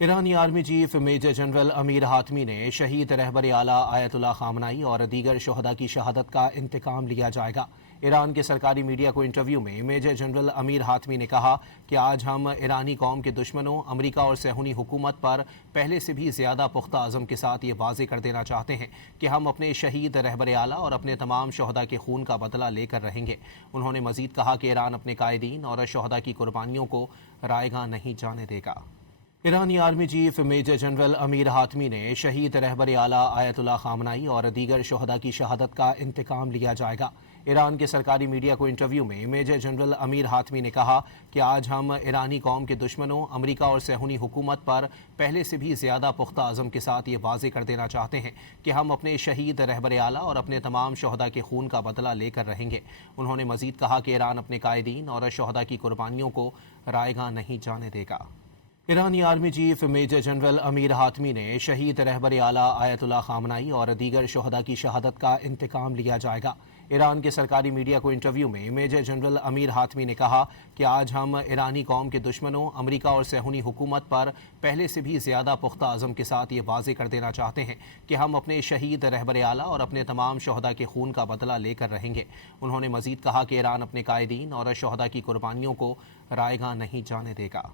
ईरानी army chief major general Amir Hatami ने शहीद रहबर आला आयतुल्लाह खामनाई और दीगर शहदा की शहादत का इंतकाम लिया जाएगा। ईरान के सरकारी मीडिया को इंटरव्यू में मेजर जनरल अमीर हातमी ने कहा कि आज हम ईरानी कौम के दुश्मनों अमेरिका और सहूनी हुकूमत पर पहले से भी ज़्यादा पुख्ता अज़म के साथ ये वाज़े कर देना चाहते हैं कि हम अपने शहीद रहबर आला और अपने तमाम शहदा के खून का बदला लेकर रहेंगे। उन्होंने मज़ीद कहा कि ईरान अपने कायदीन और शहदा की कुर्बानियों को रायगा नहीं जाने देगा। ईरानी army chief major general Amir Hatami ने शहीद रहबर आला आयतुल्लाह खामनाई और दीगर शहदा की शहादत का इंतकाम लिया जाएगा। ईरान के सरकारी मीडिया को इंटरव्यू में मेजर जनरल अमीर हातमी ने कहा कि आज हम ईरानी कौम के दुश्मनों अमेरिका और सहूनी हुकूमत पर पहले से भी ज़्यादा पुख्ता अज़म के साथ ये वाज़े कर देना चाहते हैं कि हम अपने शहीद रहबर आला और अपने तमाम शहदा के खून का बदला लेकर रहेंगे। उन्होंने मज़ीद कहा कि ईरान अपने कायदीन और शहदा की कुर्बानियों को रायगा नहीं जाने देगा। ईरानी army chief major general Amir Hatami ने शहीद रहबर आला आयतुल्लाह खामनाई और दीगर शहदा की शहादत का इंतकाम लिया जाएगा। ईरान के सरकारी मीडिया को इंटरव्यू में मेजर जनरल अमीर हातमी ने कहा कि आज हम ईरानी कौम के दुश्मनों अमेरिका और सहूनी हुकूमत पर पहले से भी ज़्यादा पुख्ता अज़म के साथ ये वाज़े कर देना चाहते हैं कि हम अपने शहीद रहबर आला और अपने तमाम शहदा के खून का बदला लेकर रहेंगे। उन्होंने मज़ीद कहा कि ईरान अपने कायदीन और शहदा की कुर्बानियों को रायगा नहीं जाने देगा।